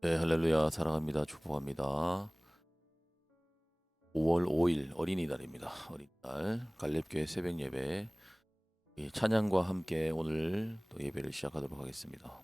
네, 할렐루야. 사랑합니다. 축복합니다. 5월 5일 어린이날입니다. 어린이날 갈렙교회 새벽 예배 이 찬양과 함께 오늘 또 예배를 시작하도록 하겠습니다.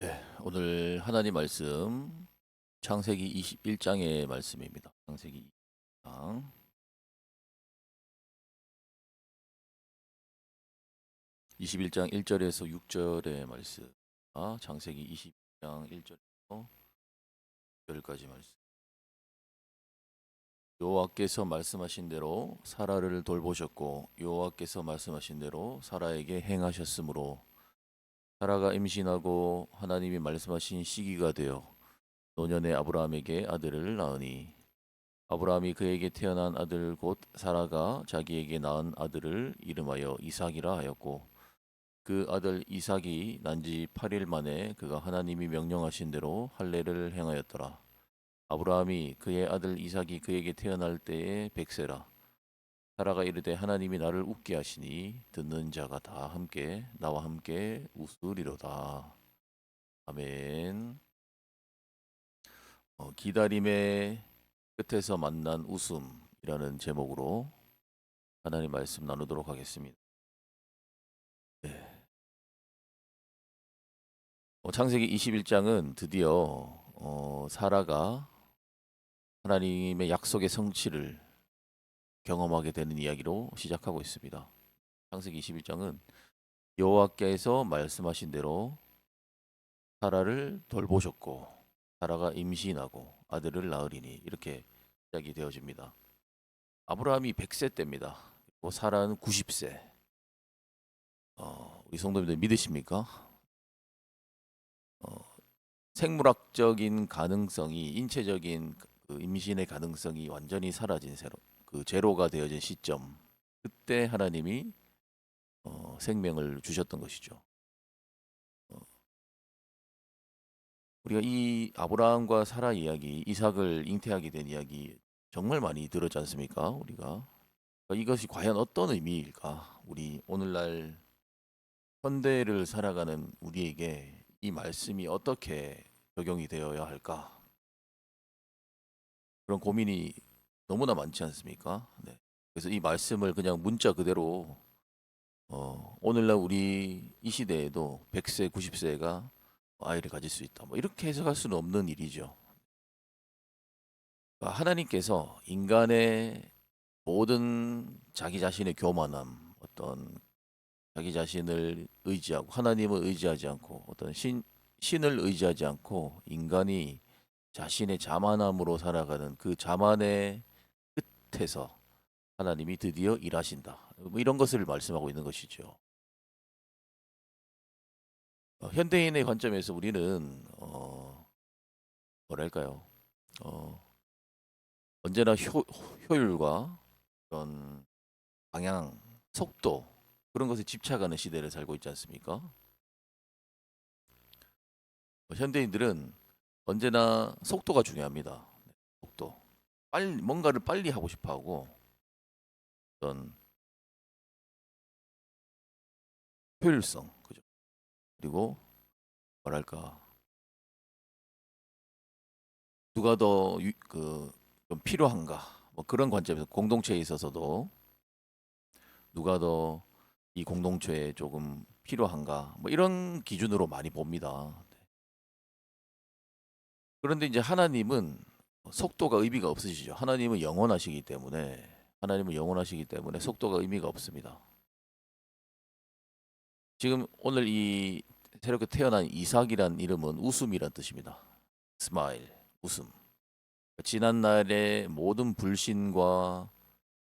네, 오늘 하나님 말씀 창세기 21장의 말씀입니다. 창세기 21장 21장 1절에서 6절의 말씀. 창세기 21장 1절에서 6절까지 말씀. 여호와께서 말씀하신 대로 사라를 돌보셨고 여호와께서 말씀하신 대로 사라에게 행하셨으므로 사라가 임신하고 하나님이 말씀하신 시기가 되어 노년의 아브라함에게 아들을 낳으니 아브라함이 그에게 태어난 아들 곧 사라가 자기에게 낳은 아들을 이름하여 이삭이라 하였고 그 아들 이삭이 난 지 8일 만에 그가 하나님이 명령하신 대로 할례를 행하였더라. 아브라함이 그의 아들 이삭이 그에게 태어날 때에 100세라. 사라가 이르되 하나님이 나를 웃게 하시니 듣는 자가 다 함께 나와 함께 웃으리로다. 아멘. 기다림의 끝에서 만난 웃음이라는 제목으로 하나님 말씀 나누도록 하겠습니다. 네. 창세기 21장은 드디어 사라가 하나님의 약속의 성취를 경험하게 되는 이야기로 시작하고 있습니다. 창세기 21장은 여호와께서 말씀하신 대로 사라를 돌보셨고 사라가 임신하고 아들을 낳으리니 이렇게 시작이 되어집니다. 아브라함이 100세 때입니다. 사라는 90세. 우리 성도님들 믿으십니까? 어, 생물학적인 가능성이 인체적인 그 임신의 가능성이 완전히 사라진 그 제로가 되어진 시점, 그때 하나님이 생명을 주셨던 것이죠. 어, 우리가 이 아브라함과 사라 이야기, 이삭을 잉태하게 된 이야기 정말 많이 들었지 않습니까? 우리가 이것이 과연 어떤 의미일까? 우리 오늘날 현대를 살아가는 우리에게 이 말씀이 어떻게 적용이 되어야 할까? 그런 고민이 너무나 많지 않습니까? 네. 그래서 이 말씀을 그냥 문자 그대로 오늘날 우리 이 시대에도 100세, 90세가 아이를 가질 수 있다. 뭐 이렇게 해석할 수는 없는 일이죠. 그러니까 하나님께서 인간의 모든 자기 자신의 교만함, 어떤 자기 자신을 의지하고 하나님을 의지하지 않고 어떤 신을 의지하지 않고 인간이 자신의 자만함으로 살아가는 그 자만의 끝에서 하나님이 드디어 일하신다. 뭐 이런 것을 말씀하고 있는 것이죠. 현대인의 관점에서 우리는 뭐랄까요? 어, 언제나 효율과 그런 방향, 속도 그런 것에 집착하는 시대를 살고 있지 않습니까? 현대인들은 언제나 속도가 중요합니다. 속도. 빨리 뭔가를 빨리 하고 싶어 하고 어떤 효율성, 그죠? 그리고 뭐랄까? 누가 더 좀 필요한가? 뭐 그런 관점에서 공동체에 있어서도 누가 더 이 공동체에 조금 필요한가? 뭐 이런 기준으로 많이 봅니다. 그런데 이제 하나님은 속도가 의미가 없으시죠. 하나님은 영원하시기 때문에 속도가 의미가 없습니다. 지금 오늘 이 새롭게 태어난 이삭이란 이름은 웃음이란 뜻입니다. 스마일, 웃음. 지난날의 모든 불신과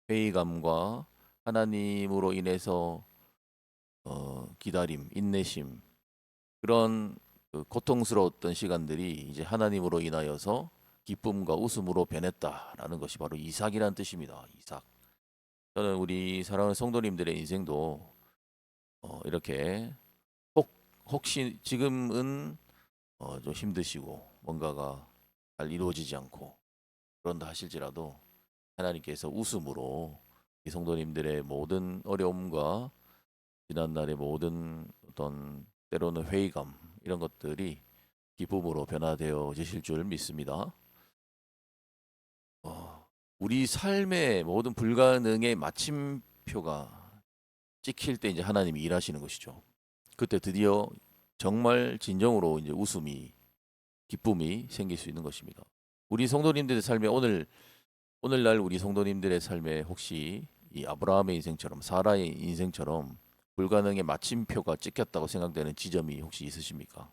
회의감과 하나님으로 인해서 기다림, 인내심 그런 그 고통스러웠던 시간들이 이제 하나님으로 인하여서 기쁨과 웃음으로 변했다라는 것이 바로 이삭이란 뜻입니다. 이삭. 저는 우리 사랑하는 성도님들의 인생도 이렇게 혹 혹시 지금은 좀 힘드시고 뭔가가 잘 이루어지지 않고 그런다 하실지라도 하나님께서 웃음으로 이 성도님들의 모든 어려움과 지난날의 모든 어떤 때로는 회의감 이런 것들이 기쁨으로 변화되어지실 줄 믿습니다. 우리 삶의 모든 불가능의 마침표가 찍힐 때 이제 하나님이 일하시는 것이죠. 그때 드디어 정말 진정으로 이제 웃음이 기쁨이 생길 수 있는 것입니다. 우리 성도님들의 삶에 오늘날 우리 성도님들의 삶에 혹시 이 아브라함의 인생처럼 사라의 인생처럼 불가능의 마침표가 찍혔다고 생각되는 지점이 혹시 있으십니까?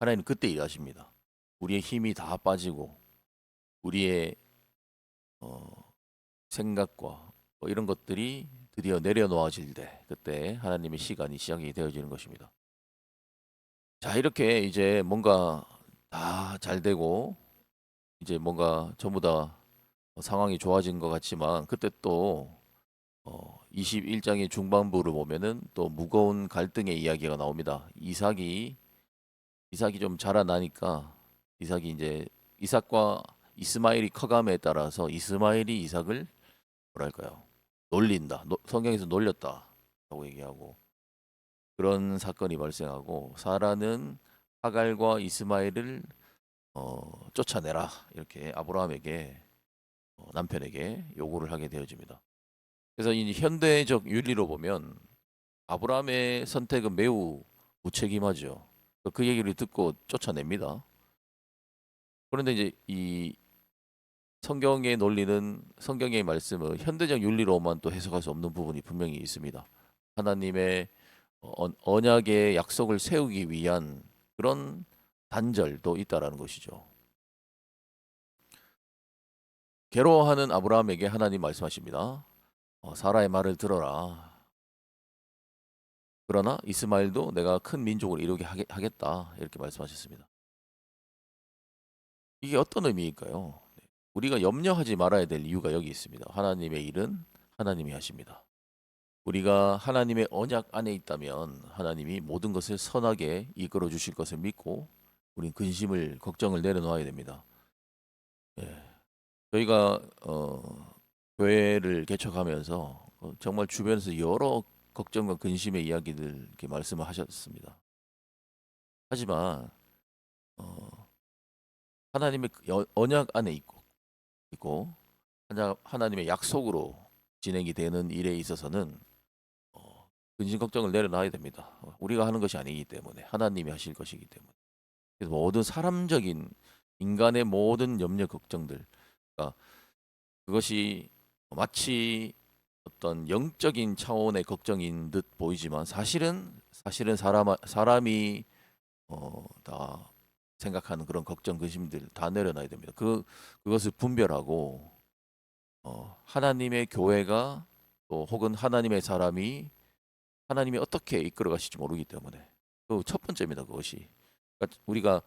하나님은 그때 일하십니다. 우리의 힘이 다 빠지고 우리의 생각과 뭐 이런 것들이 드디어 내려놓아질 때 그때 하나님의 시간이 시작이 되어지는 것입니다. 자, 이렇게 이제 뭔가 다 잘 되고 이제 뭔가 전부 다 상황이 좋아진 것 같지만 그때 또 21장의 중반부를 보면은 또 무거운 갈등의 이야기가 나옵니다. 이삭이 좀 자라나니까 이삭이 이제 이삭과 이스마엘이 커감에 따라서 이스마엘이 이삭을 뭐랄까요? 놀린다. 성경에서 놀렸다라고 얘기하고 그런 사건이 발생하고 사라는 하갈과 이스마엘을 쫓아내라 이렇게 아브라함에게 남편에게 요구를 하게 되어집니다. 그래서 이 현대적 윤리로 보면 아브라함의 선택은 매우 무책임하죠. 그 얘기를 듣고 쫓아냅니다. 그런데 이제 이 성경의 논리는 성경의 말씀은 현대적 윤리로만 또 해석할 수 없는 부분이 분명히 있습니다. 하나님의 언약의 약속을 세우기 위한 그런 단절도 있다라는 것이죠. 괴로워하는 아브라함에게 하나님 말씀하십니다. 사라의 말을 들어라. 그러나 이스마엘도 내가 큰 민족을 이루게 하겠다. 이렇게 말씀하셨습니다. 이게 어떤 의미일까요? 네. 우리가 염려하지 말아야 될 이유가 여기 있습니다. 하나님의 일은 하나님이 하십니다. 우리가 하나님의 언약 안에 있다면 하나님이 모든 것을 선하게 이끌어 주실 것을 믿고 우린 근심을 걱정을 내려놓아야 됩니다. 예. 저희가 교회를 개척하면서 정말 주변에서 여러 걱정과 근심의 이야기들 이렇게 말씀을 하셨습니다. 하지만 어, 하나님의 언약 안에 있고 하나님의 약속으로 진행이 되는 일에 있어서는 근심 걱정을 내려놔야 됩니다. 우리가 하는 것이 아니기 때문에 하나님이 하실 것이기 때문에. 그래서 모든 사람적인 인간의 모든 염려 걱정들, 그러니까 그것이 마치 어떤 영적인 차원의 걱정인 듯 보이지만 사실은 사람이 다 생각하는 그런 걱정 근심들 다 내려놔야 됩니다. 그것을 분별하고 하나님의 교회가 또 혹은 하나님의 사람이 하나님이 어떻게 이끌어 가실지 모르기 때문에 그 첫 번째입니다. 그것이 그러니까 우리가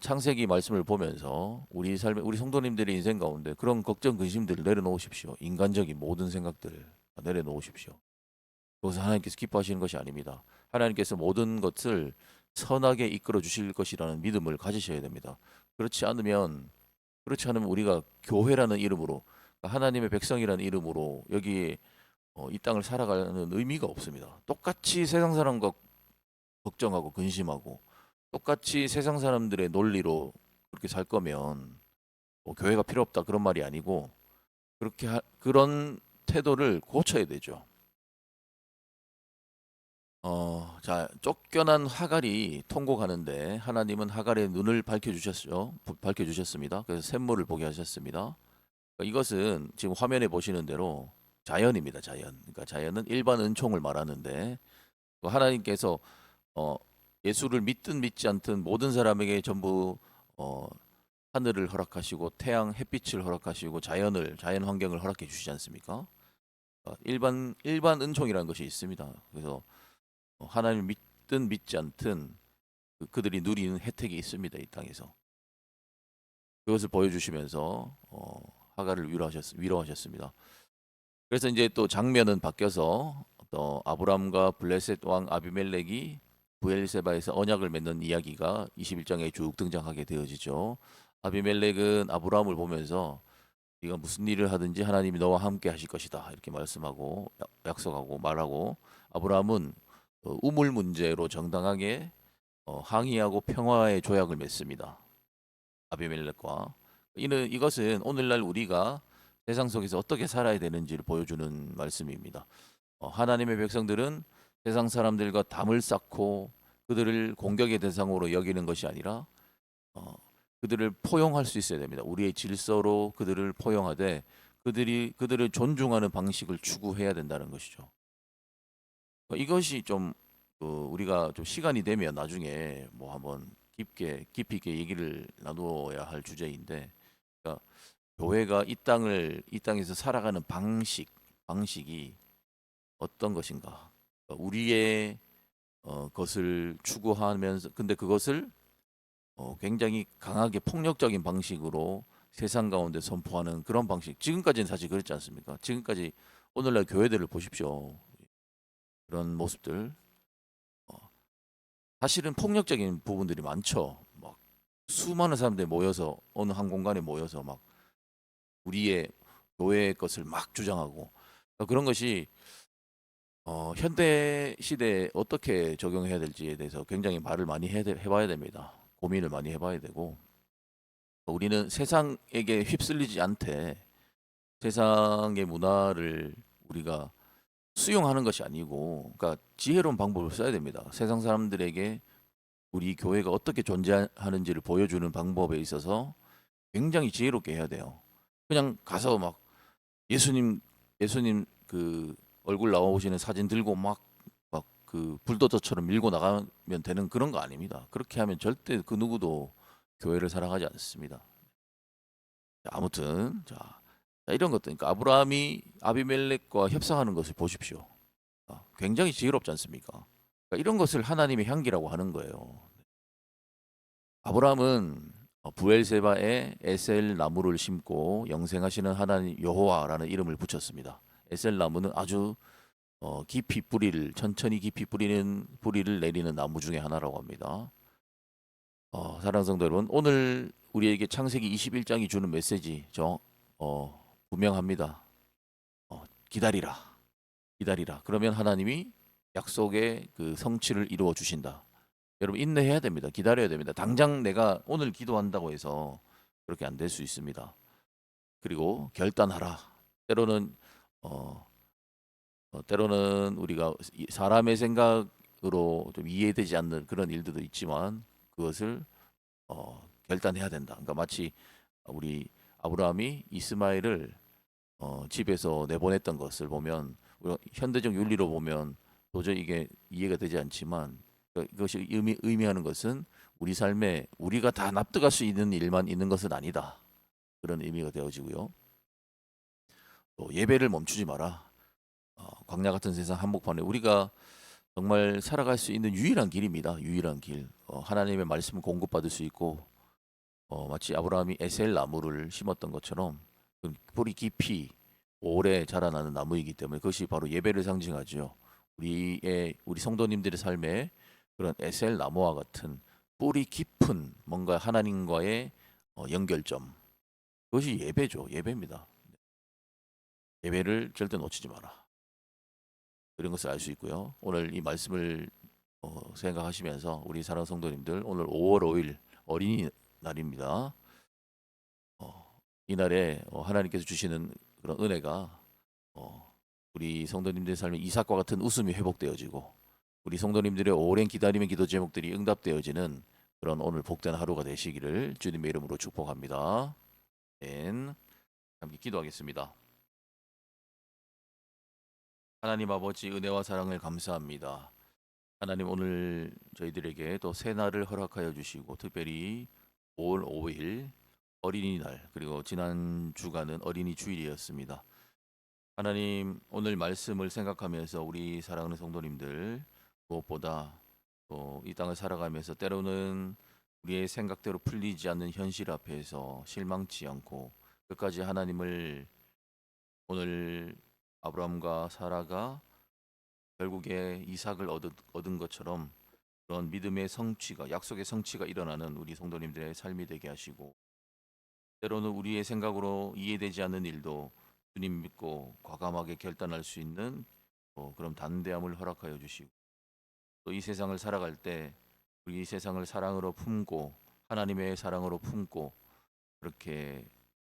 창세기 말씀을 보면서 우리 삶에 우리 성도님들의 인생 가운데 그런 걱정 근심들을 내려놓으십시오. 인간적인 모든 생각들을 다 내려놓으십시오. 그것은 하나님께서 기뻐하시는 것이 아닙니다. 하나님께서 모든 것을 선하게 이끌어 주실 것이라는 믿음을 가지셔야 됩니다. 그렇지 않으면 우리가 교회라는 이름으로 하나님의 백성이라는 이름으로 여기 이 땅을 살아가는 의미가 없습니다. 똑같이 세상 사람과 걱정하고 근심하고 똑같이 세상 사람들의 논리로 그렇게 살 거면 교회가 필요 없다 그런 말이 아니고 그런 태도를 고쳐야 되죠. 자, 쫓겨난 하갈이 통곡하는데 하나님은 하갈의 눈을 밝혀주셨죠. 밝혀주셨습니다. 그래서 샘물을 보게 하셨습니다. 그러니까 이것은 지금 화면에 보시는 대로 자연입니다. 자연. 그러니까 자연은 일반 은총을 말하는데 하나님께서 어, 예수를 믿든 믿지 않든 모든 사람에게 전부 어, 하늘을 허락하시고 태양, 햇빛을 허락하시고 자연 환경을 허락해 주시지 않습니까? 일반 은총이라는 것이 있습니다. 그래서 하나님을 믿든 믿지 않든 그들이 누리는 혜택이 있습니다. 이 땅에서. 그것을 보여주시면서 하갈을 위로하셨습니다. 그래서 이제 또 장면은 바뀌어서 또 아브람과 블레셋 왕 아비멜렉이 부엘세바에서 언약을 맺는 이야기가 21장에 쭉 등장하게 되어지죠. 아비멜렉은 아브람을 보면서 네가 무슨 일을 하든지 하나님이 너와 함께 하실 것이다 이렇게 말씀하고 약속하고 말하고 아브람은 우물 문제로 정당하게 항의하고 평화의 조약을 맺습니다. 아비멜렉과 이것은 오늘날 우리가 세상 속에서 어떻게 살아야 되는지를 보여주는 말씀입니다. 하나님의 백성들은 세상 사람들과 담을 쌓고 그들을 공격의 대상으로 여기는 것이 아니라 어, 그들을 포용할 수 있어야 됩니다. 우리의 질서로 그들을 포용하되 그들을 존중하는 방식을 추구해야 된다는 것이죠. 이것이 좀 우리가 좀 시간이 되면 나중에 뭐 한번 깊이 있게 얘기를 나누어야 할 주제인데, 그러니까 교회가 이 땅에서 살아가는 방식이 어떤 것인가? 그러니까 우리의 것을 추구하면서 근데 그것을 굉장히 강하게 폭력적인 방식으로 세상 가운데 선포하는 그런 방식. 지금까지는 사실 그렇지 않습니까? 지금까지 오늘날 교회들을 보십시오. 그런 모습들. 어, 사실은 폭력적인 부분들이 많죠. 막 수많은 사람들이 모여서 어느 한 공간에 모여서 막 우리의 교회의 것을 막 주장하고 그런 것이 현대 시대에 어떻게 적용해야 될지에 대해서 굉장히 말을 많이 해봐야 됩니다. 고민을 많이 해봐야 되고 우리는 세상에게 휩쓸리지 않되 세상의 문화를 우리가 수용하는 것이 아니고, 그러니까 지혜로운 방법을 써야 됩니다. 세상 사람들에게 우리 교회가 어떻게 존재하는지를 보여주는 방법에 있어서 굉장히 지혜롭게 해야 돼요. 그냥 가서 막 예수님 그 얼굴 나오시는 사진 들고 막 그 불도저처럼 밀고 나가면 되는 그런 거 아닙니다. 그렇게 하면 절대 그 누구도 교회를 사랑하지 않습니다. 자, 아무튼 자, 이런 것들, 그러니까 아브라함이 아비멜렉과 협상하는 것을 보십시오. 굉장히 지혜롭지 않습니까? 그러니까 이런 것을 하나님의 향기라고 하는 거예요. 아브라함은 부엘세바에 에셀 나무를 심고 영생하시는 하나님 여호와라는 이름을 붙였습니다. 에셀 나무는 아주 깊이 뿌리를 천천히 깊이 뿌리는 뿌리를 내리는 나무 중에 하나라고 합니다. 사랑하는 성도 여러분, 오늘 우리에게 창세기 21장이 주는 메시지죠. 분명합니다. 기다리라, 기다리라. 그러면 하나님이 약속의 그 성취를 이루어 주신다. 여러분 인내해야 됩니다. 기다려야 됩니다. 당장 내가 오늘 기도한다고 해서 그렇게 안 될 수 있습니다. 그리고 결단하라. 때로는 어, 때로는 우리가 사람의 생각으로 좀 이해되지 않는 그런 일들도 있지만 그것을 결단해야 된다. 그러니까 마치 우리 아브라함이 이스마엘을 집에서 내보냈던 것을 보면 우리가 현대적 윤리로 보면 도저히 이게 이해가 되지 않지만 그것이 의미하는 것은 우리 삶에 우리가 다 납득할 수 있는 일만 있는 것은 아니다. 그런 의미가 되어지고요. 또 예배를 멈추지 마라. 광야 같은 세상 한복판에 우리가 정말 살아갈 수 있는 유일한 길입니다. 유일한 길. 하나님의 말씀을 공급받을 수 있고 마치 아브라함이 에셀 나무를 심었던 것처럼 그 뿌리 깊이 오래 자라나는 나무이기 때문에 그것이 바로 예배를 상징하죠. 우리 성도님들의 삶에 그런 에셀 나무와 같은 뿌리 깊은 뭔가 하나님과의 연결점. 그것이 예배죠. 예배입니다. 예배를 절대 놓치지 마라. 이런 것을 알 수 있고요. 오늘 이 말씀을 생각하시면서 우리 사랑하는 성도님들 오늘 5월 5일 어린이날입니다. 이날에 하나님께서 주시는 그런 은혜가 우리 성도님들의 삶에 이삭과 같은 웃음이 회복되어지고 우리 성도님들의 오랜 기다림의 기도 제목들이 응답되어지는 그런 오늘 복된 하루가 되시기를 주님의 이름으로 축복합니다. 아멘. 함께 기도하겠습니다. 하나님 아버지 은혜와 사랑을 감사합니다. 하나님 오늘 저희들에게 또 새 날을 허락하여 주시고 특별히 5월 5일 어린이날 그리고 지난 주간은 어린이 주일이었습니다. 하나님 오늘 말씀을 생각하면서 우리 사랑하는 성도님들 무엇보다 또 이 땅을 살아가면서 때로는 우리의 생각대로 풀리지 않는 현실 앞에서 실망치 않고 끝까지 하나님을 오늘 아브라함과 사라가 결국에 이삭을 얻은 것처럼 그런 믿음의 성취가 약속의 성취가 일어나는 우리 성도님들의 삶이 되게 하시고 때로는 우리의 생각으로 이해되지 않는 일도 주님 믿고 과감하게 결단할 수 있는 그런 담대함을 허락하여 주시고 또 이 세상을 살아갈 때 우리 이 세상을 사랑으로 품고 하나님의 사랑으로 품고 그렇게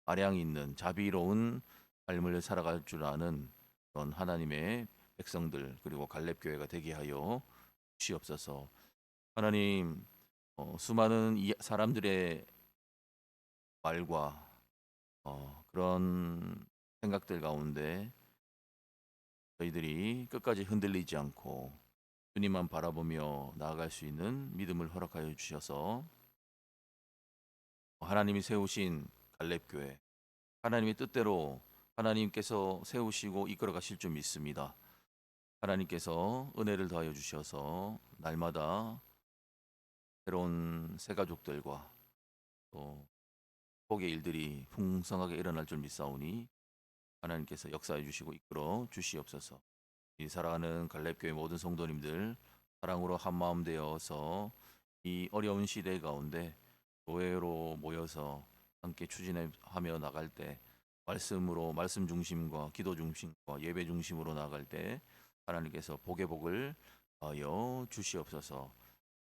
아량 있는 자비로운 삶을 살아갈 줄 아는 그런 하나님의 백성들 그리고 갈렙 교회가 되게 하여 주시옵소서. 하나님 수많은 사람들의 말과 그런 생각들 가운데 저희들이 끝까지 흔들리지 않고 주님만 바라보며 나아갈 수 있는 믿음을 허락하여 주셔서 하나님이 세우신 갈렙교회 하나님의 뜻대로 하나님께서 세우시고 이끌어 가실 줄 믿습니다. 하나님께서 은혜를 더하여 주셔서 날마다 새로운 새 가족들과 또 복의 일들이 풍성하게 일어날 줄 믿사오니 하나님께서 역사해 주시고 이끌어 주시옵소서. 이 사랑하는 갈렙교회 모든 성도님들 사랑으로 한마음 되어서 이 어려운 시대 가운데 교회로 모여서 함께 추진하며 나갈 때 말씀으로 말씀 중심과 기도 중심과 예배 중심으로 나갈 때 하나님께서 복의 복을 하여 주시옵소서.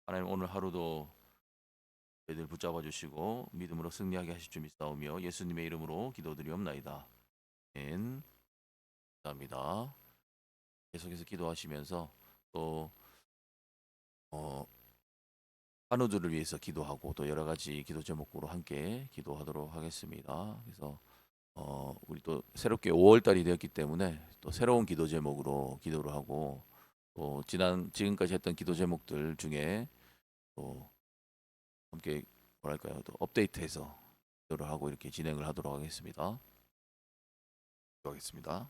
하나님 오늘 하루도 저희들 붙잡아 주시고 믿음으로 승리하게 하실 줄 믿사오며 예수님의 이름으로 기도드리옵나이다. 아멘. 감사합니다. 계속해서 기도하시면서 또 한우들을 위해서 기도하고 또 여러 가지 기도 제목으로 함께 기도하도록 하겠습니다. 그래서 우리 또 새롭게 5월 달이 되었기 때문에 또 새로운 기도 제목으로 기도를 하고 또 지금까지 했던 기도 제목들 중에 또 함께 뭐랄까요? 또 업데이트해서 기도를 하고 이렇게 진행을 하도록 하겠습니다. 기도하겠습니다.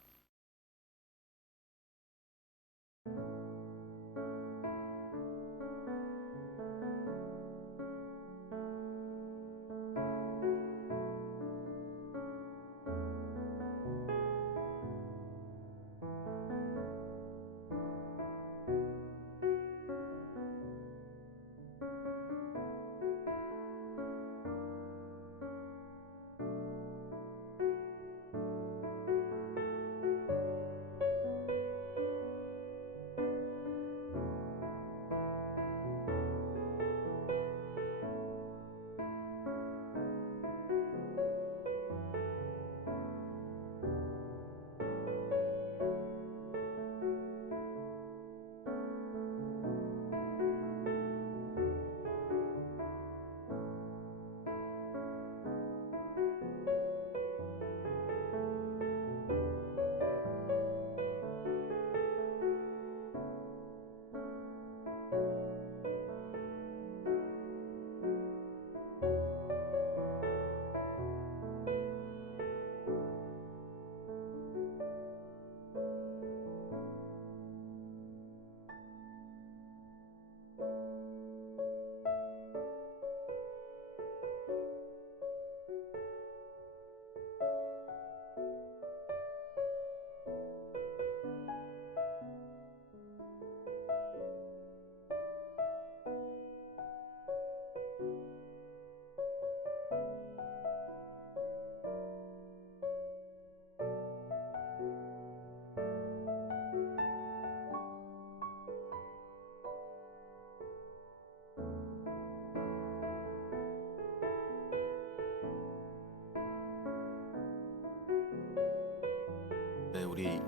네, 우리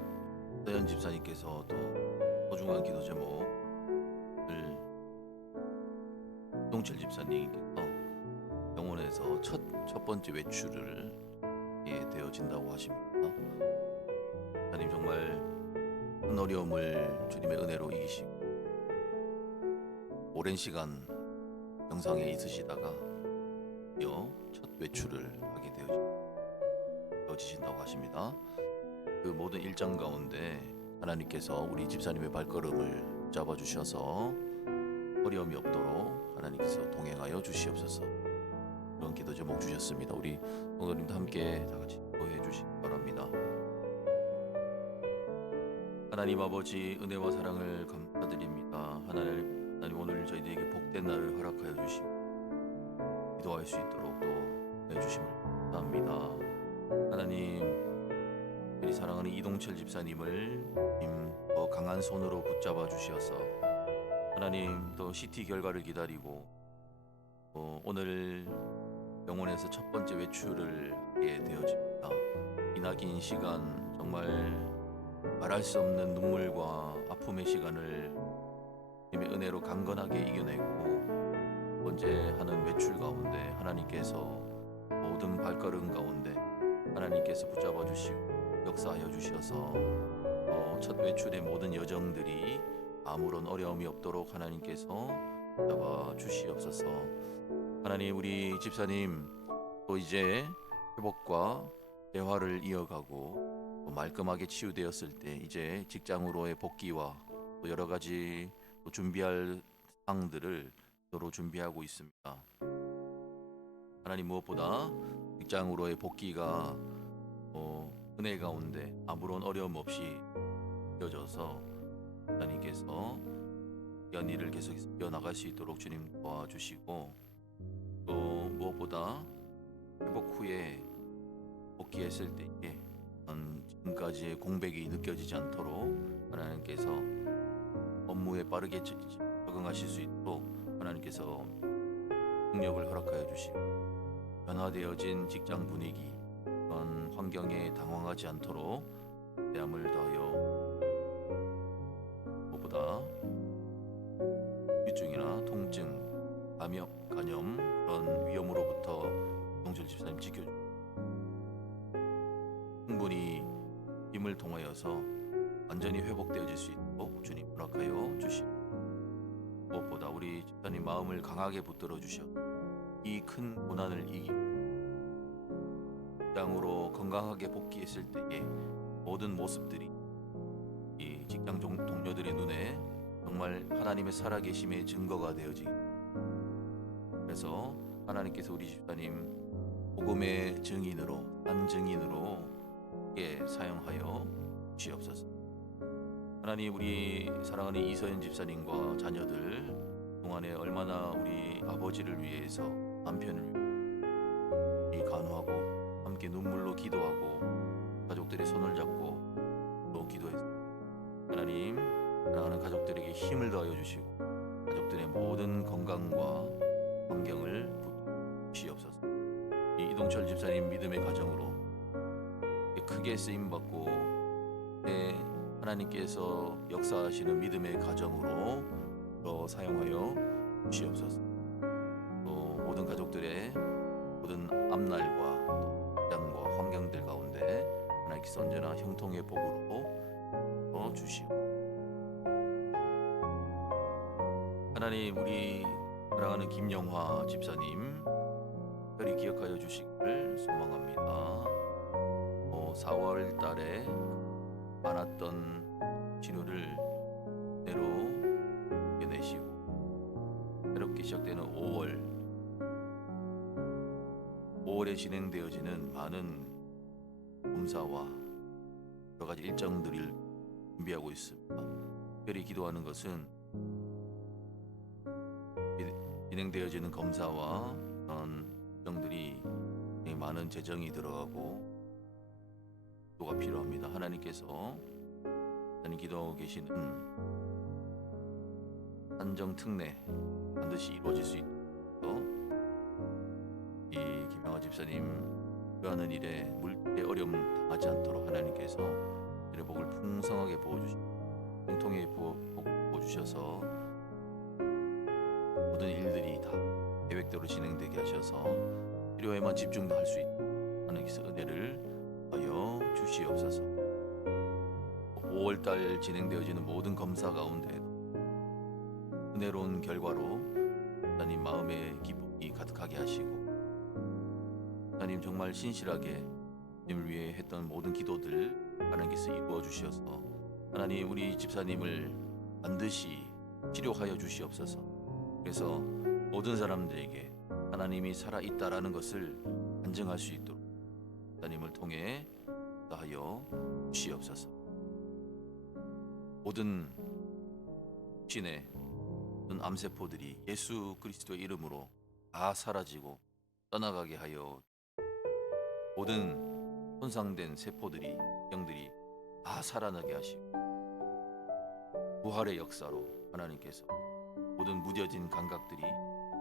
서현 집사님께서 또 소중한 기도 제목을 동철 집사님께서 병원에서 첫 번째 외출을 되어진다고 하십니다. 하나님 정말 큰 어려움을 주님의 은혜로 이기시고 오랜 시간 병상에 있으시다가 드디어 첫 외출을 하게 되어지신다고 하십니다. 그 모든 일정 가운데 하나님께서 우리 집사님의 발걸음을 잡아주셔서 어려움이 없도록 하나님께서 동행하여 주시옵소서. 그런 기도 제목 주셨습니다. 우리 성도님도 함께 다 같이 기도해 주시기 바랍니다. 하나님 아버지 은혜와 사랑을 감사드립니다. 하나님 오늘 저희들에게 복된 날을 허락하여 주시고 기도할 수 있도록 또 해주심을 감사합니다. 하나님 우리 사랑하는 이동철 집사님을 더 강한 손으로 붙잡아 주셔서 하나님 또 CT 결과를 기다리고 오늘 병원에서 첫 번째 외출을 하게 되어집니다. 이나 긴 시간 정말 말할 수 없는 눈물과 아픔의 시간을 주님의 은혜로 강건하게 이겨내고 번째 하는 외출 가운데 하나님께서 모든 발걸음 가운데 하나님께서 붙잡아 주시고 역사하여 주셔서 첫 외출의 모든 여정들이 아무런 어려움이 없도록 하나님께서 잡아 주시옵소서. 하나님 우리 집사님 또 이제 회복과 대화를 이어가고 또 말끔하게 치유되었을 때 이제 직장으로의 복귀와 또 여러 가지 또 준비할 사항들을 서로 준비하고 있습니다. 하나님 무엇보다 직장으로의 복귀가 은혜 가운데 아무런 어려움 없이 이어져서 하나님께서 귀한 일을 계속해서 이어나갈 수 있도록 주님 도와주시고 또 무엇보다 회복 후에 복귀했을 때에 지금까지의 공백이 느껴지지 않도록 하나님께서 업무에 빠르게 적응하실 수 있도록 하나님께서 능력을 허락하여 주시고 변화되어진 직장 분위기 그런 환경에 당황하지 않도록 대함을 더하여 무엇보다 후유증이나 통증, 간염 그런 위험으로부터 동철 집사님 지켜주시고 충분히 힘을 통하여서 완전히 회복되어질 수 있도록 주님 허락하여 주시고 무엇보다 우리 집사님 마음을 강하게 붙들어 주셔 이 큰 고난을 이기고 직장으로 건강하게 복귀했을 때의 모든 모습들이 이 직장 동료들의 눈에 정말 하나님의 살아계심의 증거가 되어지기 그래서 하나님께서 우리 집사님 복음의 증인으로 한 증인으로 사용하여 주시옵소서. 하나님 우리 사랑하는 이서연 집사님과 자녀들 동안에 얼마나 우리 아버지를 위해서 남편을 위해 간호하고 함께 눈물로 기도하고 가족들의 손을 잡고 또 기도했습니다. 하나님 사랑하는 가족들에게 힘을 더하여 주시고 가족들의 모든 건강과 환경을 주시옵소서. 이 이동철 집사님 믿음의 가정으로 크게 쓰임받고 하나님께서 역사하시는 믿음의 가정으로 또 사용하여 주시옵소서. 또 모든 가족들의 모든 앞날과 직장과 환경들 가운데 하나님께서 언제나 형통의 복으로 또 주시옵소서. 하나님 우리 사랑하는 김영화 집사님 특별히 기억하여 주시기를 소망합니다. 4월 달에 많았던 치료를 그대로 이겨내시고 새롭게 시작되는 5월에 진행되어지는 많은 검사와 여러 가지 일정들을 준비하고 있습니다. 특별히 기도하는 것은 진행되어지는 검사와 그런 일정들이 많은 재정이 들어가고 기도가 필요합니다. 하나님께서 기도하고 계시는 한정 특례 반드시 이루어질 수 있도록 이 김영하 집사님 하는 일에 물질의 어려움 당하지 않도록 하나님께서 이의 복을 풍성하게 부어주시고 공통의 복을 부어주셔서 모든 일들이 다 계획대로 진행되게 하셔서 필요에만 집중할 수 있도록 하나님께서 은혜를 하여 주시옵소서. 5월달 진행되어지는 모든 검사 가운데 은혜로운 결과로 하나님 마음에 기쁨이 가득하게 하시고 하나님 정말 신실하게 주님을 위해 했던 모든 기도들 하나님께서 이루어 주셔서 하나님 우리 집사님을 반드시 치료하여 주시옵소서. 그래서 모든 사람들에게 하나님이 살아있다라는 것을 간증할 수 있도록 하나님을 통해 하여 주시옵소서. 모든 신의 모든 암세포들이 예수 그리스도의 이름으로 다 사라지고 떠나가게 하여 모든 손상된 세포들이 영들이 다 살아나게 하시고 부활의 역사로 하나님께서 모든 무뎌진 감각들이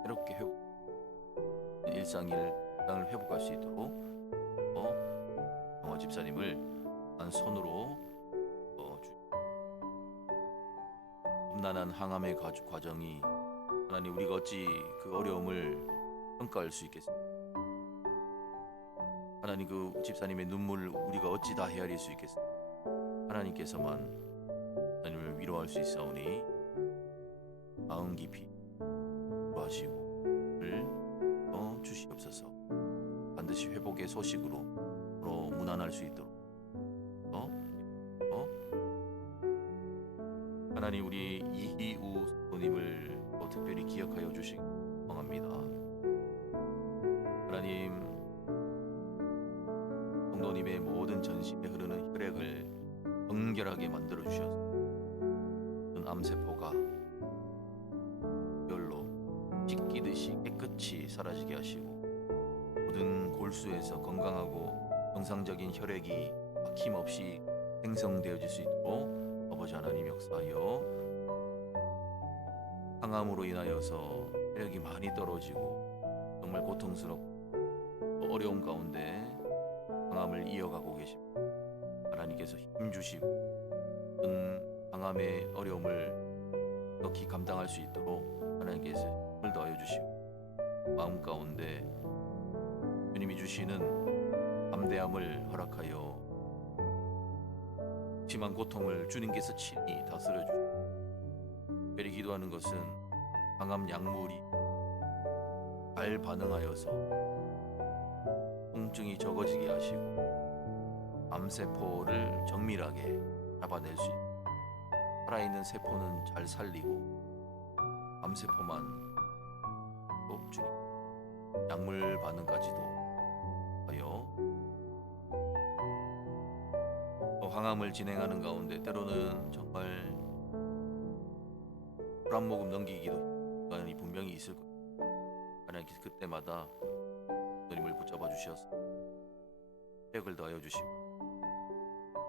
새롭게 일상을 회복할 수 있도록 영화 집사님을 한 손으로 험난한 항암의 과정이 하나님 우리가 어찌 그 어려움을 평가할 수 있겠습니까? 하나님 그 집사님의 눈물 우리가 어찌 다 헤아릴 수 있겠습니까? 하나님께서만 하나님을 위로할 수 있사오니 마음 깊이 위로하시고 주시옵소서. 반드시 회복의 소식으로 무난할 수 있도록 하나님 우리 이희우 선생님을 특별히 기억하여 주시기 원합니다. 하나님 성도님의 모든 전신에 흐르는 혈액을 정결하게 만들어 주셔서 암세포가 열로 씻기듯이 깨끗이 사라지게 하시고 모든 골수에서 건강하고 정상적인 혈액이 막힘없이 생성되어질 수 있도록 아버지 하나님 역사하여 항암으로 인하여서 혈액이 많이 떨어지고 정말 고통스럽고 또 어려운 가운데 강함을 이어가고 계십니다. 하나님께서 힘 주시고 강함의 어려움을 넉히 감당할 수 있도록 하나님께서 힘을 더하여 주시고 마음 가운데 주님이 주시는 담대함을 허락하여 심한 고통을 주님께서 친히 다스려 주시고 특별히 기도하는 것은 강함 약물이 잘 반응하여서 통증이 적어지게 하시고 암세포를 정밀하게 잡아낼 수 있고 살아있는 세포는 잘 살리고 암세포만 또 주님 약물 반응까지도 하여 항암을 진행하는 가운데 때로는 정말 술 한 모금 넘기기도 시간이 분명히 있을 거예요. 하나님께서 그때마다 주님을 붙잡아 주셔서 력을 더하여 주시고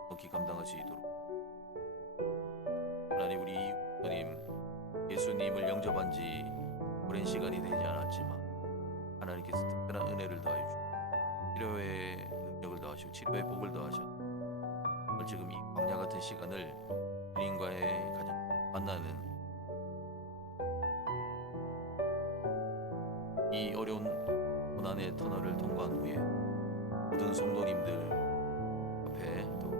높이 감당할 수 있도록 하나님 우리 주님 예수님을 영접한 지 오랜 시간이 되지 않았지만 하나님께서 특별한 은혜를 더하여 주시고 치료의 능력을 더하시고 치료의 복을 더하셔서 지금 이 광야 같은 시간을 주님과의 가장 만나는 이 어려운 고난의 터널을 통과한 후에 모든 성도님들 앞에 또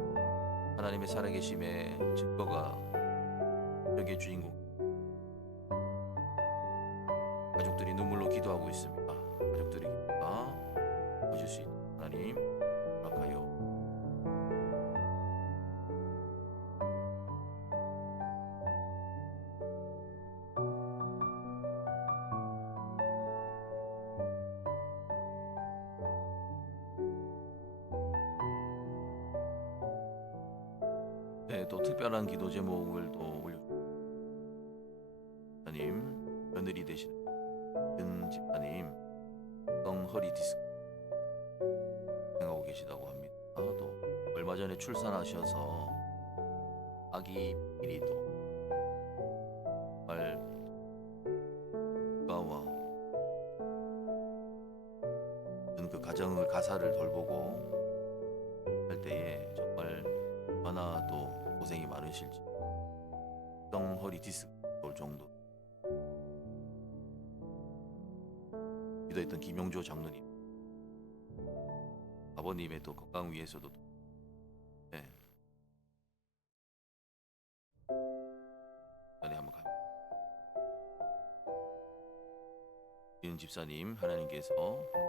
하나님의 살아계심의 증거가 여기에 주인공 가족들이 눈물로 기도하고 있습니다. 가족들의 기도가 커질 수 있는 하나님 허락하여 네, 또 특별한 기도 제목을 또 올려주십니다. 하나님 며느리 되시는 은 집사님 허리 디스크 생하고 계시다고 합니다. 또 얼마 전에 출산하셔서 아기 일이 또 정말 가와 그 가정을 가사를 돌보고 할 때에 정말 얼마나 또 고생이 많으실지 허리 디스크 올 정도 기도했던 김용조 장로님 아버님의 또 건강 위해서도 네. 전에 한번 가요. 이은 집사님 하나님께서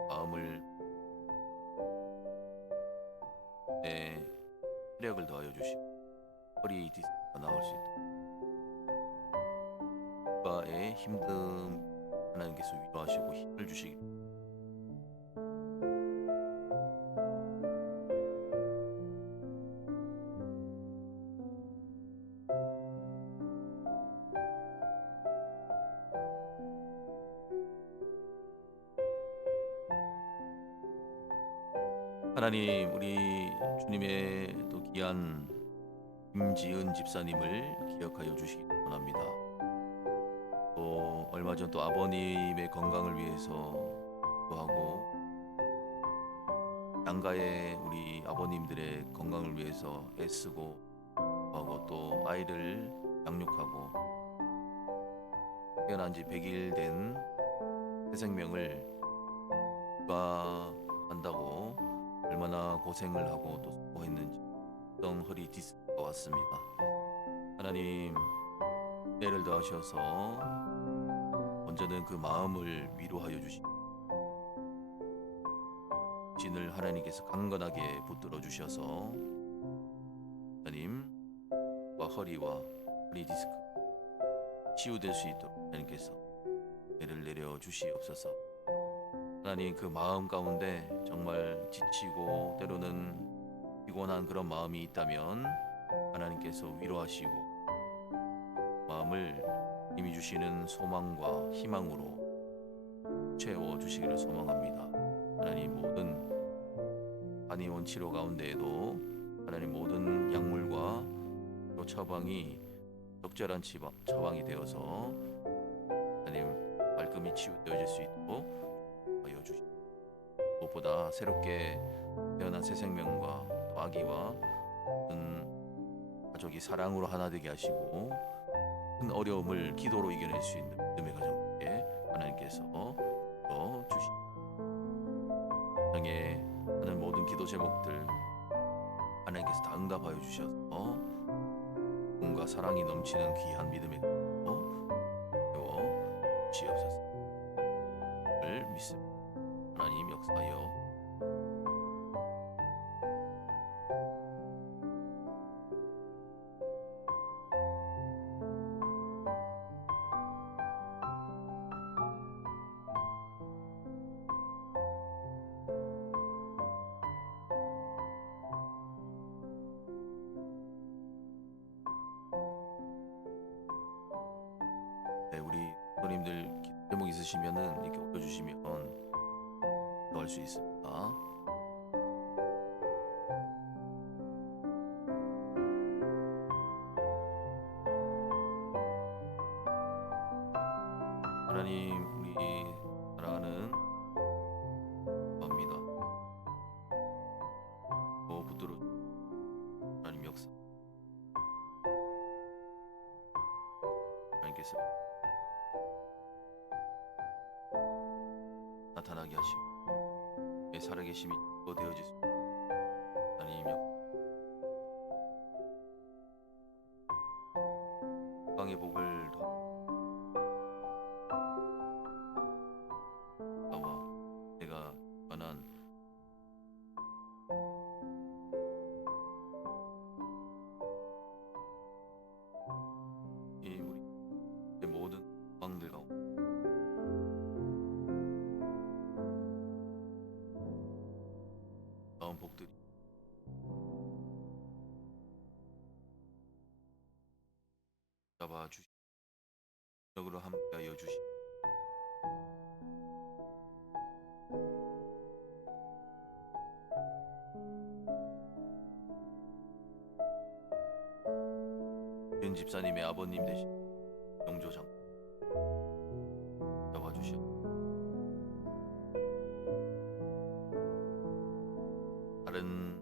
마음을 내 체력을 더하여 주시고 허리 디스크가 나올 수 있도록 국가의 힘듦 하나님께서 위로하시고 힘을 주시기 하나님 우리 주님의 또 귀한 김지은 집사님을 기억하여 주시기 원합니다. 또 얼마 전 또 아버님의 건강을 위해서 기도하고 양가의 우리 아버님들의 건강을 위해서 애쓰고 하고 또 아이를 양육하고 태어난 지 100일 된 새 생명을 육아한다고 얼마나 고생을 하고 또 수고했는지 허리 디스크가 왔습니다. 하나님 은혜를 더하셔서 먼저는 그 마음을 위로하여 주시고 진을 하나님께서 강건하게 붙들어 주셔서 하나님과 허리와 허리 디스크 치유될 수 있도록 하나님께서 은혜를 내려 주시옵소서. 하나님 그 마음 가운데 정말 지치고 때로는 피곤한 그런 마음이 있다면 하나님께서 위로하시고 마음을 이미 주시는 소망과 희망으로 채워 주시기를 소망합니다. 하나님 모든 한의원 치료 가운데에도 하나님 모든 약물과 또 처방이 적절한 처방이 되어서 하나님 말끔히 치유되어질 수 있도록 하여 주시고 무엇보다 새롭게 태어난 새 생명과 또 아기와 큰 가족이 사랑으로 하나 되게 하시고 큰 어려움을 기도로 이겨낼 수 있는 믿음의 가정에 하나님께서 주시고 향해 하는 모든 기도 제목들 하나님께서 다 응답하여 주셔서 꿈과 사랑이 넘치는 귀한 믿음의 가정으로 세워 주시옵소서.를 믿습니다. 하나님 역사하여 우리 선생님들 제목 있으시면은 이렇게 올려주시면 더 할 수 있습니다. 하나님 우리 사랑하는 겁니다. 붙들어 하나님 역사 하나님께서 나타나게 하시고 내 살아계심이 되어질 수 있는 하나님 건강의 복을 나와 내가 만한 이 우리 내 모든 왕들 가운데 나온 복들이 잡아 주시 적으로 함께하여 주시 윤 집사님의 아버님 되신 영조장 잡아 주시옵 다른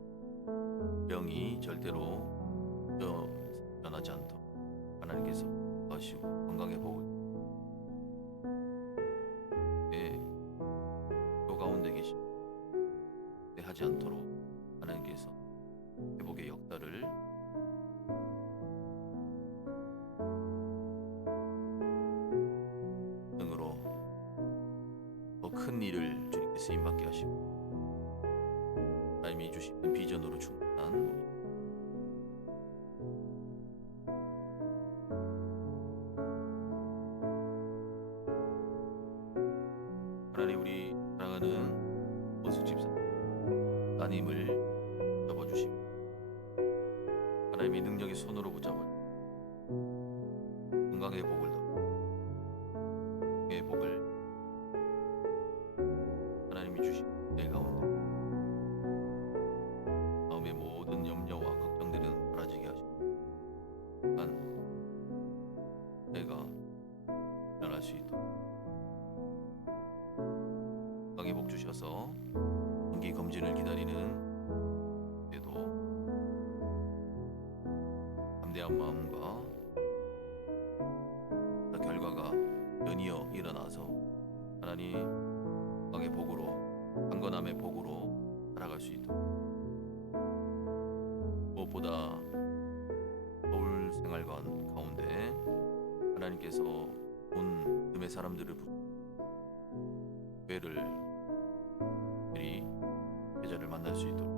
병이 절대로 변하지 않도록 하나님께서 하시고 건강의 복을 또 가운데 계시 하지 않도록 하나님께서 회복의 역사를 등으로 더 큰 일을 주님께 쓰임받게 하시고 하나님이 주시는 비전으로 충만한 하나님 우리 사랑하는 모습 집사 따님을 잡아주시고 하나님의 능력의 손으로 붙잡아 건강의 복을 의 복을 하나님이 주신 내 가운데 마음의 모든 염려와 걱정들은 사라지게 하시고 내가 일어날 수 있도록 건강의 복 주셔서 정기 검진을 기다리는 때도 담대한 마음과 결과가 연이어 일어나서 하나님 건강의 복으로 강건함의 복으로 살아갈 수 있도록 무엇보다 서울 생활관 가운데 하나님께서 온 금의 사람들을 교회를 계절을 만날 수 있도록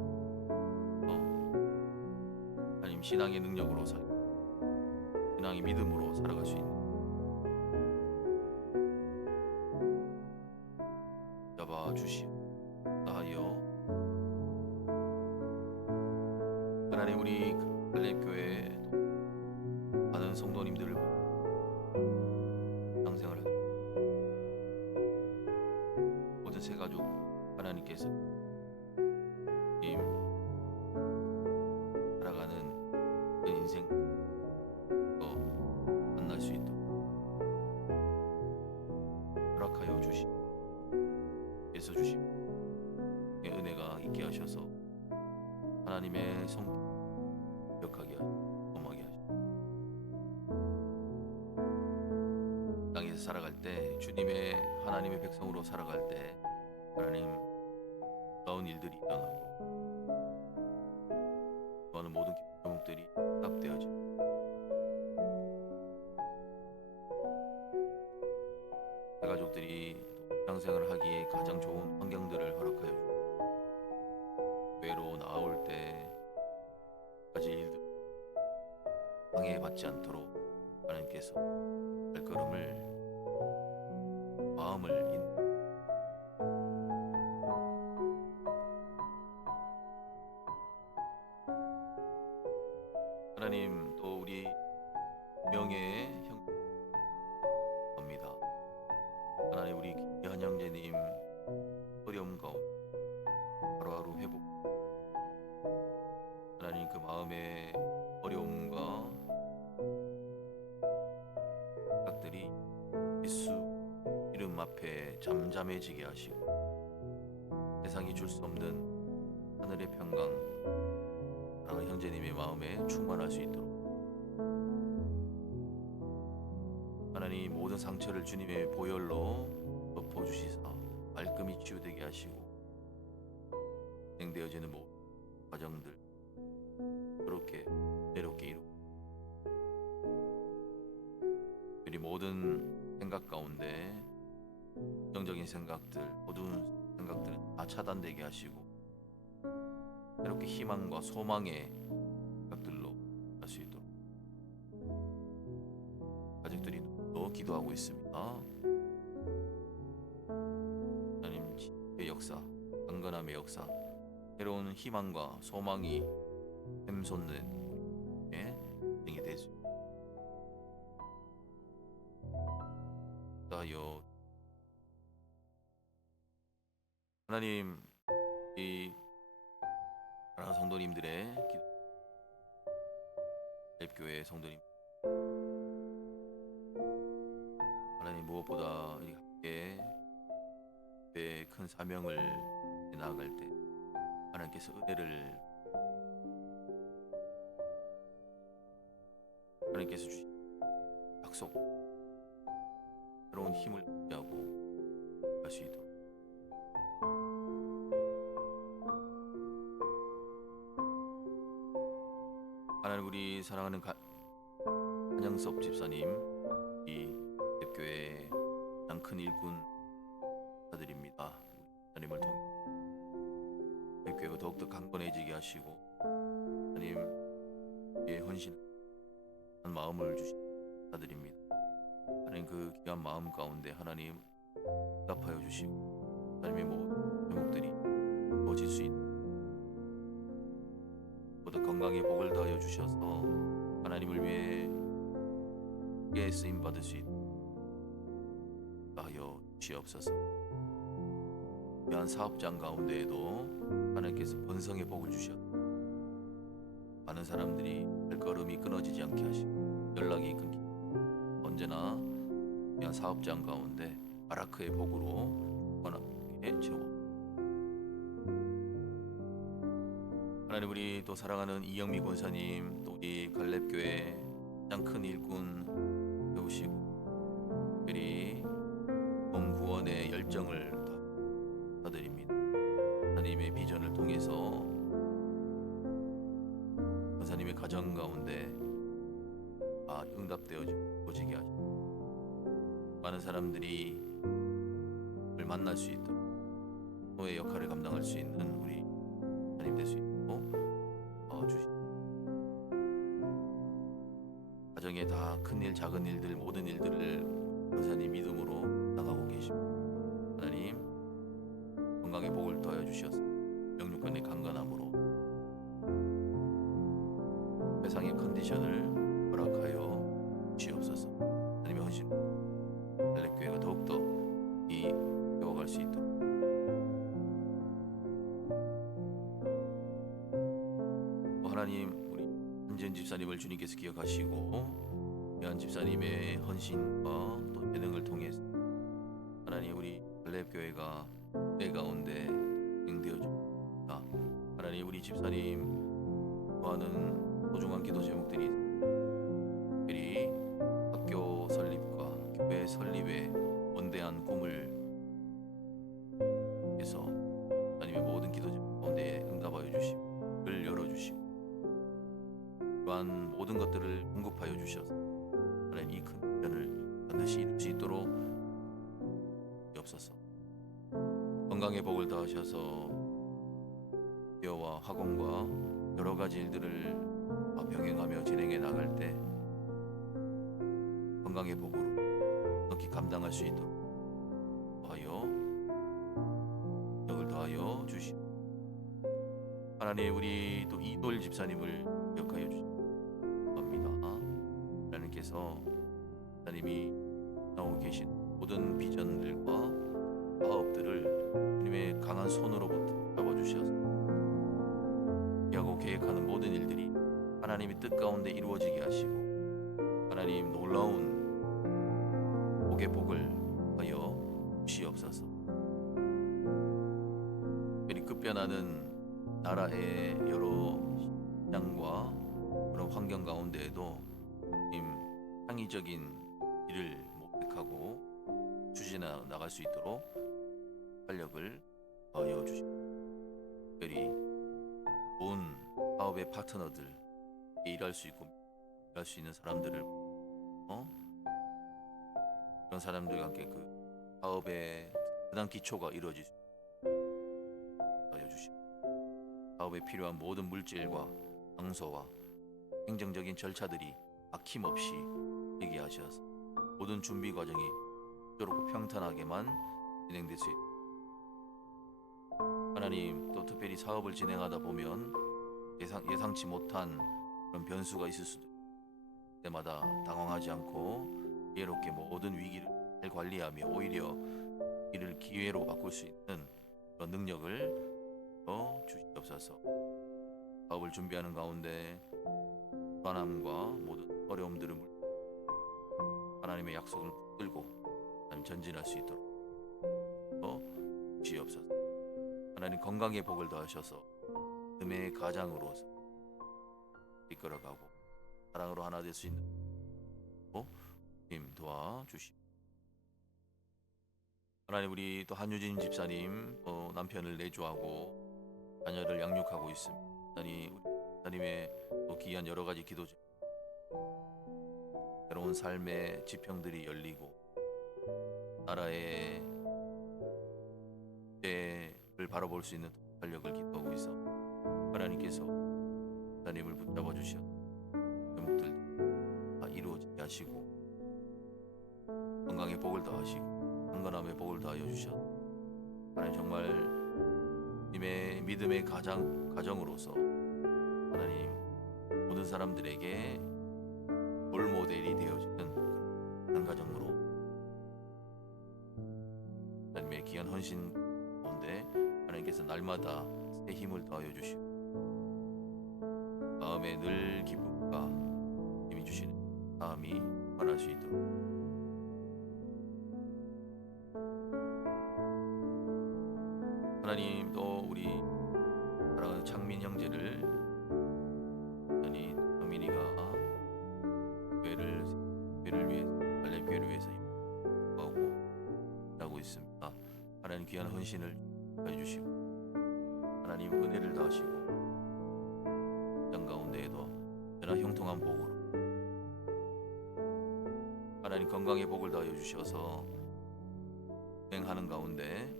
하나님 신앙의 능력으로 신앙의 믿음으로 살아갈 수 있는 잡아주시옵나하여 하나님 우리 갈렙교회 많은 성도님들을 상생을 모든 새 가족 하나님께서 살아가는 인생 만날 수 있도록 허락하여 주시옵소서. 예서 주신 은혜가 있게 하셔서 하나님의 성 기억하게 하시고 범하게 하시고 땅에서 살아갈 때 주님의 하나님의 백성으로 살아갈 때 하나님 놀라운 일들이 일어나고 많은 모든 제목들이 답되어지고 가족들이 신앙생활을 하기에 가장 좋은 환경들을 허락하여 주고 교회로 나올 때 가지 일들 방해받지 않도록 하나님께서 발걸음을 마음을 하나님 또 우리 명예의 형입니다. 하나님 우리 귀한 형제님 어려움 가운데 하루하루 회복 하나님 그 마음의 어려움과 생각들이 예수 이름 앞에 잠잠해지게 하시고 세상이 줄 수 없는 하늘의 평강 사랑하는 형제님의 마음에 충만할 수 있도록 하나님 모든 상처를 주님의 보혈로 덮어주시사 말끔히 치유되게 하시고 진행되어지는 모든 과정들 그렇게 내롭게 이루고 우리 모든 생각 가운데 부정적인 생각들 어두운 생각들은 다 차단되게 하시고 이렇게 희망과 소망의 생각들로 할 수 있도록 가족들이 또 기도하고 있습니다. 하나님 치유의 역사, 강건함의 역사, 새로운 희망과 소망이 샘솟는 인생이 되수 있다요. 하나님 이 사랑하는 성도님들의 기도교회 성도님 하나님 무엇보다 함께 큰 사명을 나아갈 때 하나님께서 은혜를 하나님께서 주신 약속 새로운 힘을 하고 할 수 있도록 하나님 우리 사랑하는 한영섭 집사님 이 교회 가장 큰 일꾼 드립니다. 하나님을 통해 교회가 더욱더 강건해지게 하시고 하나님의 헌신한 마음을 주시드립니다. 하나님 그 귀한 마음 가운데 하나님 응답하여 주시고 하나님의 모든 제목들이 이루어질 수 있는 모두 건강의 복을 더하여 주셔서 하나님을 위해 쓰임 받을 수 있도록 하여 주시옵소서. 귀한 사업장 가운데에도 하나님께서 번성의 복을 주셨고 많은 사람들이 발걸음이 끊어지지 않게 하시고 연락이 끊기고 언제나 귀한 사업장 가운데 바라크의 복으로 하나님께 채워 하나님 우리 또 사랑하는 이영미 권사님 또 우리 갈렙교회 가장 큰 일꾼 배우시고 특별히 구원의 열정을 드립니다. 하나님의 비전을 통해서 권사님의 가정 가운데 응답되어지게 하시고 많은 사람들이 을 만날 수 있도록 노의 역할을 감당할 수 있는 우리 하나님 될 수 있도록 주시고 가정에 다 큰 일 작은 일들 모든 일들을 권사님 믿음으로 나가고 계십니다. 하나님 건강의 복을 더하여 주셔서 영육간의 강건함으로 세상의 컨디션을 허락하여 주시옵소서. 하나님의 헌신 할례교회가 더욱더 배워갈 수 있도록 하나님 우리 한지은 집사님을 주님께서 기억하시고 귀한 집사님의 헌신과 또 재능을 통해서 하나님 우리 갈렙 교회가 내 가운데 진행되어 줍니다. 하나님, 우리 집사님 좋아하는 소중한 기도 제목들이 특별히 학교 설립과 교회 설립의 원대한 꿈을 위해서 하나님의 모든 기도 제목 가운데 응답하여 주시고 를 열어주시고 또한 모든 것들을 공급하여 주셔서 하나님 이 큰 미션을 반드시 이룰 수 있도록 주옵소서. 건강의 복을 더하셔서 학교와 학원과 여러 가지 일들을 병행하며 진행해 나갈 때 건강의 복으로 높이 감당할 수 있도록 하여 능력을 더하여 주시고, 하나님 우리 또 이돌 집사님을 기억하여 주십니다. 하나님께서 하나님이 나오고 계신 모든 비전들과 사업들을 주님의 강한 손으로부터 잡아주셔서 하고 계획하는 모든 일들이 하나님의 뜻 가운데 이루어지게 하시고 하나님 놀라운 복의 복을 하여 주시옵소서. 특별히 급변하는 나라의 여러 시장과 그런 환경 가운데에도 창의적인 일을 모색하고 추진해 나갈 수 있도록 활력을 더하여 주시고, 특별히 좋은 사업의 파트너들, 일할 수 있고 일할 수 있는 사람들을 그런 사람들과 함께 그 사업의 든든한 기초가 이루어질 수 있도록 하여 주시고, 사업에 필요한 모든 물질과 장소와 행정적인 절차들이 아낌없이 되게 하셔서 모든 준비 과정이 조롭고 평탄하게만 진행될 수 있도록, 하나님 또 특별히 사업을 진행하다 보면 예상치 못한 그런 변수가 있을 수도 있을 때마다 당황하지 않고 지혜롭게 모든 위기를 잘 관리하며 오히려 이를 기회로 바꿀 수 있는 그런 능력을 더 주시옵소서. 사업을 준비하는 가운데 불안함과 모든 어려움들을 하나님의 약속을 붙들고 하나님 전진할 수 있도록 더 주시옵소서. 하나님 건강의 복을 더하셔서 금의 가장으로서 이끌어가고 사랑으로 하나 될 수 있는 힘 도와주시옵소서. 하나님 우리 또 한유진 집사님 남편을 내조하고 자녀를 양육하고 있습니다. 하나님 우리 하나님의 또 귀한 여러 가지 기도 새로운 삶의 지평들이 열리고 나라의 를 바라볼 수 있는 활력을 기도하고 있어 하나님께서 하나님을 붙잡아 주셔 제목들 다 이루어지게 하시고 건강의 복을 더하시고 강건함의 복을 더하여 주셔 하나님 정말 님의 믿음의 가정으로서 하나님 모든 사람들에게 롤모델이 되어지는 한 가정으로 하나님의 귀한 헌신 가운데 하나님께서 날마다 새 힘을 더하여 주시고 마음에 늘 기쁨과 힘이 주시는 마음이 변할 수 있도록 하나님 또 우리 사랑하는 창민 형제를 하나님 창민이가 교회를 위해서 갈렙 교회를 위해서 하고 있습니다. 하나님 귀한 헌신을 해주시고 하나님 은혜를 더하시고 장 가운데에도 전하 형통한 복으로 하나님 건강의 복을 더하여 주셔서 행하는 가운데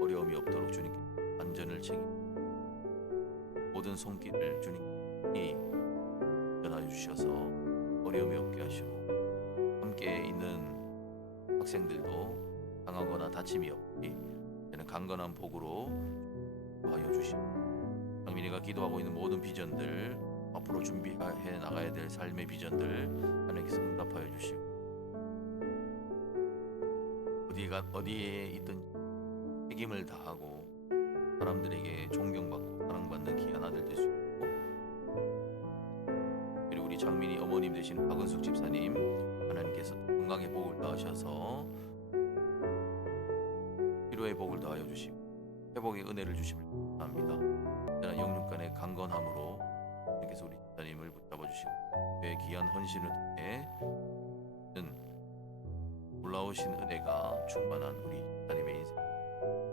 어려움이 없도록 주님께 안전을 책임 모든 손길을 주님이 전하여 주셔서 어려움이 없게 하시고 함께 있는 학생들도 당하거나 다침이 없이 저는 강건한 복으로 하여 주시고 장민이가 기도하고 있는 모든 비전들 앞으로 준비해 나가야 될 삶의 비전들 하나님께서 응답하여 주시고 어디에 있든 책임을 다하고 사람들에게 존경받고 사랑받는 귀한 아들 될 수 있고 그리고 우리 장민이 어머님 되신 박은숙 집사님 하나님께서 건강의 복을 더하셔서 치료의 복을 더하여 주시고 회복의 은혜를 주심을 감사합니다. 언제나 영육간의 강건함으로 주께서 우리 집사님을 붙잡아 주시고 그 귀한 헌신을 통해 올라오신 은혜가 충만한 우리 집사님의 인생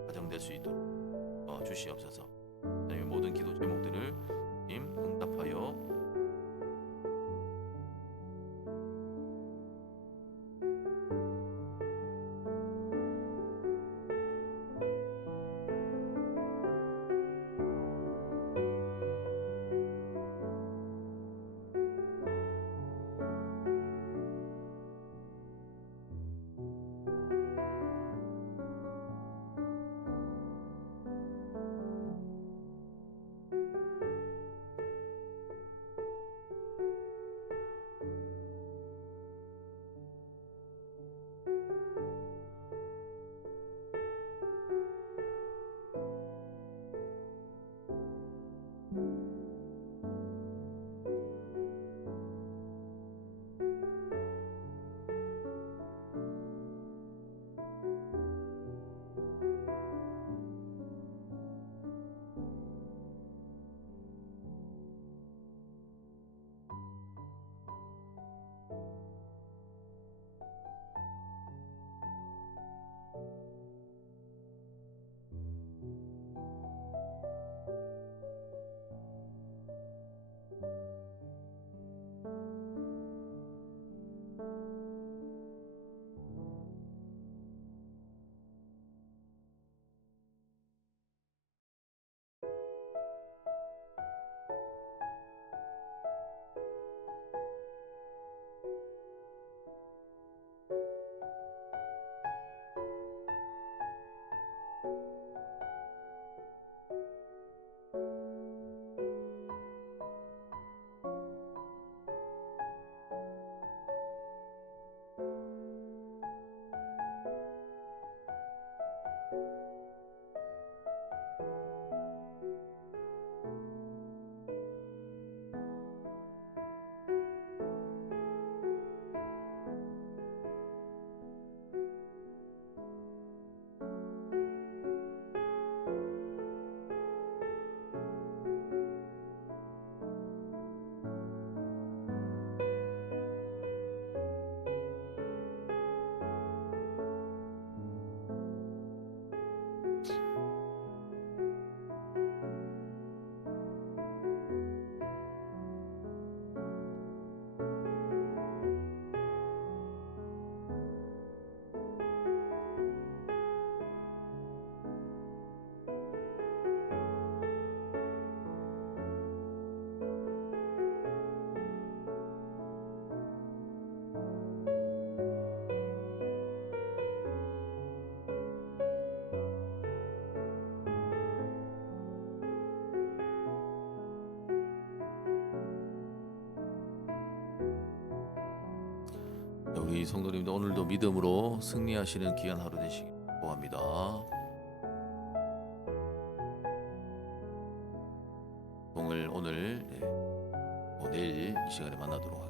가정될 수 있도록 주시옵소서. 하나님의 모든 기도 제목들을 님 응답하여 우리 성도님들 오늘도 믿음으로 승리하시는 귀한 하루 되시길 축복합니다. 오늘 내일 이 시간에 만나도록